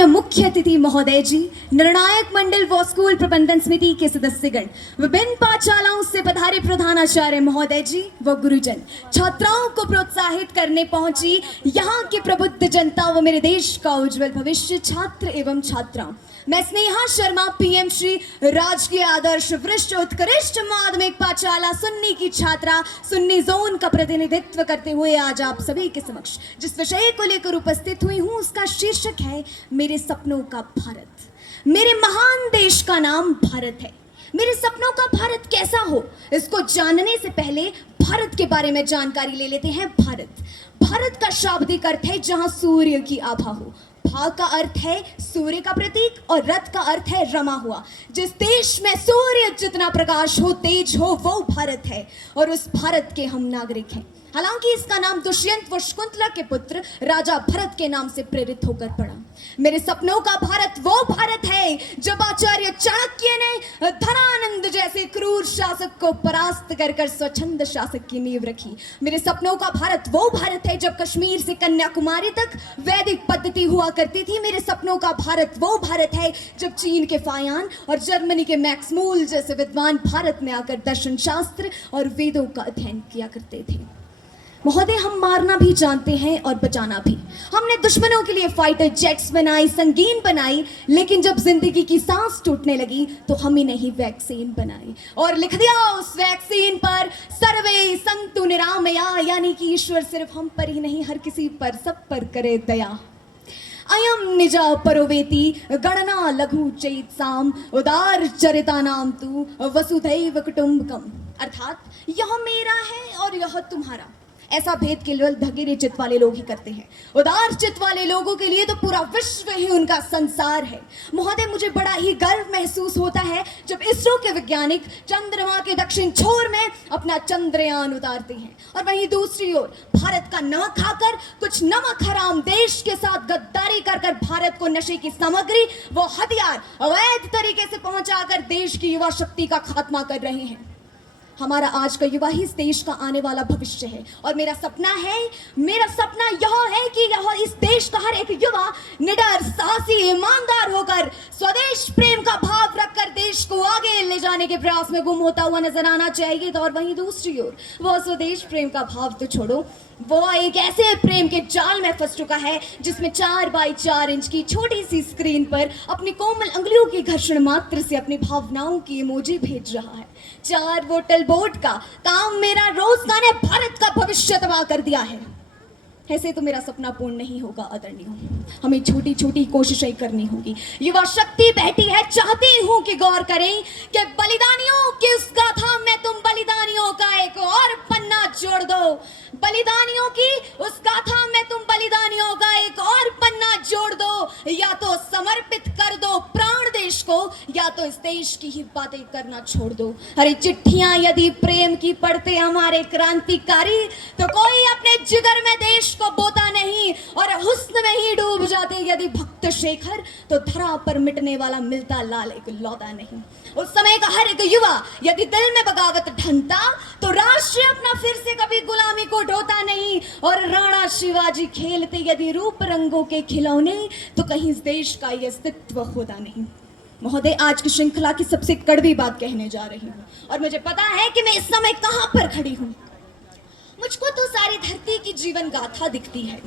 माननीय मुख्य अतिथि महोदय जी, निर्णायक मंडल व स्कूल प्रबंधन समिति के सदस्यगण, विभिन्न पाठशालाओं से पधारे प्रधानाचार्य महोदय जी व गुरुजन, छात्राओं को प्रोत्साहित करने पहुंची यहाँ की प्रबुद्ध जनता व मेरे देश का उज्जवल भविष्य, छात्र एवं छात्राओं, मैं स्नेहा शर्मा, पीएम श्री राजकीय आदर्श वरिष्ठ उत्कृष्ट माध्यमिक पाठशाला सुन्नी की छात्रा, सुन्नी जोन का प्रतिनिधित्व करते हुए आज आप सभी के समक्ष जिस विषय को लेकर उपस्थित हुई हूँ उसका शीर्षक है मेरे सपनों का भारत। मेरे महान देश का नाम भारत है। मेरे सपनों का भारत कैसा हो, इसको जानने से पहले भारत के बारे में जानकारी ले लेते हैं। भारत का शाब्दिक अर्थ है जहां सूर्य की आभा हो। भा का अर्थ है सूर्य का प्रतीक और रथ का अर्थ है रमा हुआ। जिस देश में सूर्य जितना प्रकाश हो, तेज हो, वो भारत है और उस भारत के हम नागरिक हैं। हालांकि इसका नाम दुष्यंत व शकुंतला के पुत्र राजा भरत के नाम से प्रेरित होकर पड़ा। मेरे सपनों का भारत वो भारत है जब आचार्य चाणक्य ने धनानंद जैसे क्रूर शासक को परास्त कर स्वच्छंद शासक की नींव रखी। मेरे सपनों का भारत वो भारत है जब कश्मीर से कन्याकुमारी तक वैदिक पद्धति हुआ करती थी। मेरे सपनों का भारत वो भारत है जब चीन के फायान और जर्मनी के मैक्स मूल जैसे विद्वान भारत में आकर दर्शन शास्त्र और वेदों का अध्ययन किया करते थे। महोदय, हम मारना भी जानते हैं और बचाना भी। हमने दुश्मनों के लिए फाइटर जेट्स बनाई, संगीन बनाई, लेकिन जब जिंदगी की सांस टूटने लगी तो हम ही नहीं वैक्सीन बनाई और लिख दिया उस वैक्सीन पर सर्वे संतु निरामया, यानी कि ईश्वर सिर्फ हम पर ही नहीं हर किसी पर, सब पर करे दया। अयम निजा परोवेति गणना लघु चैत्साम उदार चरिता नाम तू वसुधैव कुटुंबकम, अर्थात यह मेरा है और यह तुम्हारा। ऐसा भेद केवल धगेरे चित्त वाले लोग ही करते हैं। उदार चित्त वाले लोगों के लिए तो पूरा विश्व ही उनका संसार है। महोदय, मुझे बड़ा ही गर्व महसूस होता है जब इसरो के वैज्ञानिक चंद्रमा के दक्षिण छोर में अपना चंद्रयान उतारते हैं और वहीं दूसरी ओर भारत का नमक खाकर कुछ नमक हराम देश के साथ गद्दारी कर भारत को नशे की सामग्री वो हथियार अवैध तरीके से पहुंचाकर देश की युवा शक्ति का खात्मा कर रहे हैं। हमारा आज का युवा ही इस देश का आने वाला भविष्य है और मेरा सपना यह है कि यह इस देश का हर एक युवा निडर, साहसी, ईमानदार होकर स्वदेश प्रेम का भाव रखकर देश को आगे ले जाने के प्रयास में गुम होता हुआ नजर आना चाहिए। और वहीं दूसरी ओर वह स्वदेश प्रेम का भाव तो छोड़ो, वो एक ऐसे प्रेम के जाल में फंस चुका है जिसमें 4x4 इंच की छोटी सी स्क्रीन पर अपनी कोमल अंगुलियों की घर्षण मात्र से अपनी भावनाओं की इमोजी भेज रहा है। 4 बोतल बोर्ड का काम मेरा रोजगार ने भारत का भविष्य तबाह कर दिया है। ऐसे तो मेरा सपना पूर्ण नहीं होगा आदरणीय, हमें छोटी छोटी कोशिशें करनी होगी। युवा शक्ति बैठी है, चाहती हूँ कि गौर करें कि बलिदानियों की उस गाथा में तुम बलिदानियों का एक और पन्ना जोड़ दो। बलिदानियों की उस गाथा में तुम बलिदानियों का एक और पन्ना जोड़ दो, या तो समर्पित कर दो प्राण देश को या तो इस देश की ही बातें करना छोड़ दो। अरे चिट्ठियां यदि प्रेम की पढ़ते हमारे क्रांतिकारी तो कोई अपने जिगर में देश को बोता नहीं और हुस्न में ही डूब जाते यदि भक्त शेखर, तो धरा पर मिटने वाला मिलता लाल एक लौता नहीं। उस समय का हर एक युवा यदि दिल में बगावत ढंगता तो राष्ट्र अपना फिर से कभी गुलामी को ढोता नहीं और राणा शिवाजी खेलते यदि रूप रंगों के खिलौने तो कहीं इस देश का ये अस्तित्व होता नहीं। महोदय, आज की श्रृंखला की सबसे कड़वी बात कहने जा रही हूँ और मुझे पता है कि मैं इस समय कहाँ पर खड़ी हूँ। मुझको तो सारी धरती की जीवन गाथा दिखती है,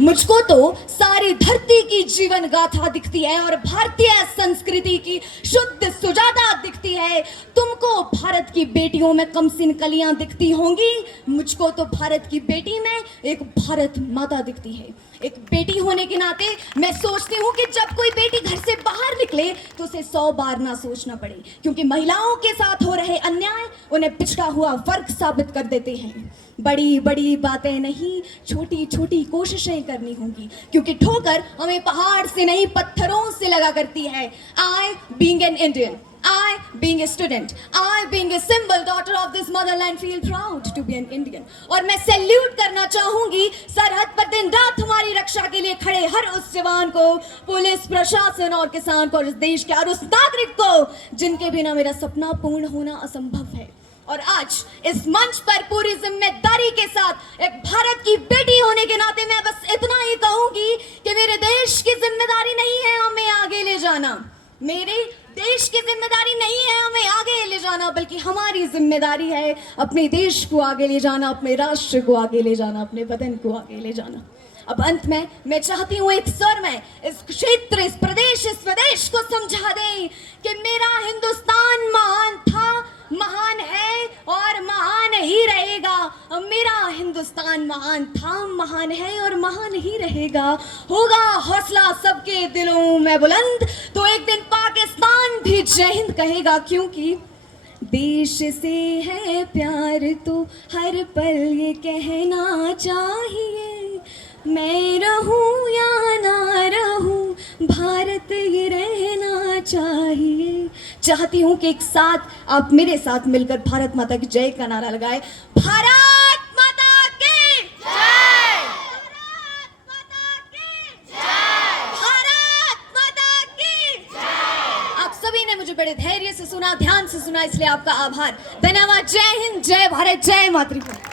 मुझको तो सारी धरती की जीवन गाथा दिखती है और भारतीय संस्कृति की शुद्ध सुजाता दिखती है। तुमको भारत की बेटियों में कमसिन कलियां दिखती होंगी, मुझको तो भारत की बेटी में एक भारत माता दिखती है। एक बेटी होने के नाते मैं सोचती हूँ कि जब कोई बेटी घर से बाहर निकले तो उसे 100 बार ना सोचना पड़े, क्योंकि महिलाओं के साथ हो रहे अन्याय उन्हें पिछड़ा हुआ वर्ग साबित कर देते हैं। बड़ी बड़ी बातें नहीं, छोटी छोटी कोशिशें करनी होंगी, क्योंकि ठोकर हमें पहाड़ से नहीं पत्थरों से लगा करती है। I being an Indian, I being a student, I being a symbol daughter of this motherland feel proud to be an Indian। और मैं सैल्यूट करना चाहूंगी सरहद पर दिन रात हमारी रक्षा के लिए खड़े हर उस जवान को, पुलिस प्रशासन और किसान को और इस देश के और उस नागरिक को जिनके बिना मेरा सपना पूर्ण होना असंभव है। और आज इस मंच पर पूरी जिम्मेदारी के साथ एक भारत की बेटी होने के नाते मैं बस इतना ही कहूंगी कि मेरे देश की जिम्मेदारी नहीं है जाना मेरे देश की जिम्मेदारी नहीं है हमें आगे ले जाना, बल्कि हमारी जिम्मेदारी है अपने देश को आगे ले जाना, अपने राष्ट्र को आगे ले जाना, अपने वतन को आगे ले जाना। अब अंत में मैं चाहती हूँ एक स्वर में इस क्षेत्र, इस प्रदेश, इस स्वदेश को समझा दें कि मेरा हिंदुस्तान महान था, महान है और महान ही रहेगा। मेरा हिंदुस्तान महान था, महान है और महान ही रहेगा। होगा हौसला सबके दिलों में बुलंद तो एक दिन पाकिस्तान भी जय हिंद कहेगा, क्योंकि देश से है प्यार तो हर पल ये कहना चाहिए, मैं रहूं या ना रहूं भारत ये रहना चाहिए। चाहती हूं कि एक साथ आप मेरे साथ मिलकर भारत माता की जय का नारा लगाए। भारत माता की जय, भारत माता की जय, भारत माता की जय। आप सभी ने मुझे बड़े धैर्य से सुना, ध्यान से सुना, इसलिए आपका आभार, धन्यवाद। जय हिंद, जय भारत, जय मातृभूमि।